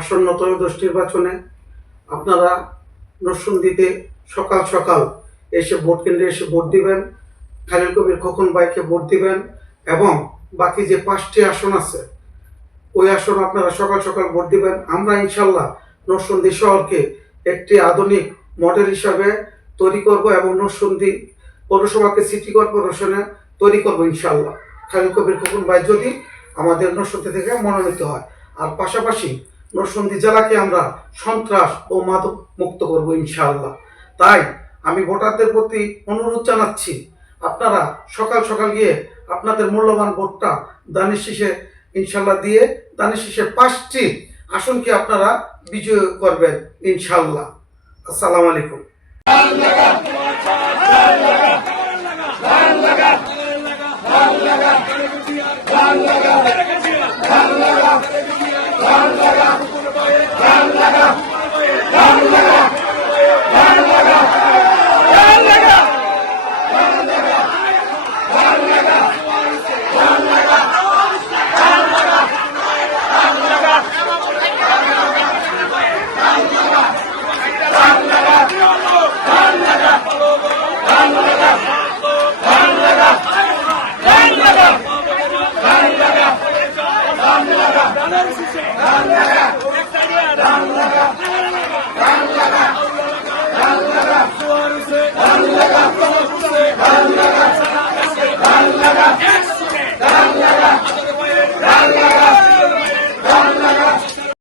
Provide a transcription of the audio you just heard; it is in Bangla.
আসন্ন ত্রয়োদশ নির্বাচনে আপনারা নরসিংদীতে সকাল সকাল এসে ভোট কেন্দ্রে এসে ভোট দিবেন, খালিল কবির খোকন ভাইকে ভোট দিবেন এবং বাকি যে 5টি আসন আছে ওই আসন আপনারা সকাল সকাল ভোট দিবেন। আমরা ইনশাল্লাহ নরসিংদী শহরকে একটি আধুনিক মডেল হিসাবে তৈরি করব এবং নরসিংদী পৌরসভাকে সিটি কর্পোরেশনে তৈরি করবো ইনশাল্লাহ, খালিল কবির খোকন ভাই যদি আমাদের নরসিংদী থেকে মনোনীত হয়। আর পাশাপাশি নরসিংদী জেলাকে আমরা সন্ত্রাস ও মাদক মুক্ত করব ইনশাআল্লাহ। তাই আমি ভোটারদের প্রতি অনুরোধ জানাচ্ছি, আপনারা সকাল সকাল গিয়ে আপনাদের মূল্যবান ভোটটা দানের শীষে ইনশাল্লাহ দিয়ে দানের শীষে 5টি আসনকে আপনারা বিজয় করবেন ইনশাল্লাহ। আসসালামু আলাইকুম।